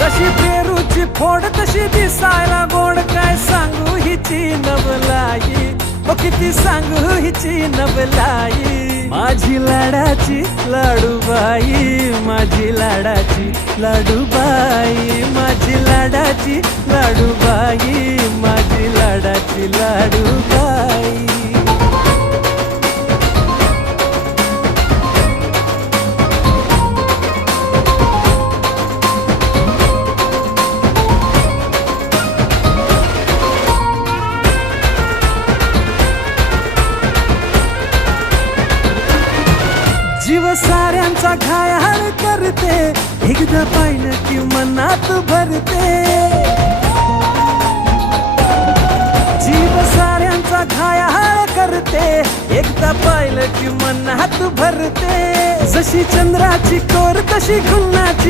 जशी पेरूची फोड तशी दिसायला गोड, काय सांगू हिची नवलाई, ओ किती सांगू हिची नवलाई. माझी लाडाची लाडूबाई, माझी लाडाची लाडूबाई, माझी लाडाची लाडूबाई, माझी लाडाची लाडूबाई. जीव साऱ्यांचा घायाळ करते, एकदा पाहिलं की मनात भरते. जीव साऱ्यांचा घायाळ करते, एकदा पाहिलं की मनात भरते. जशी चंद्राची कोर तशी गुन्हाची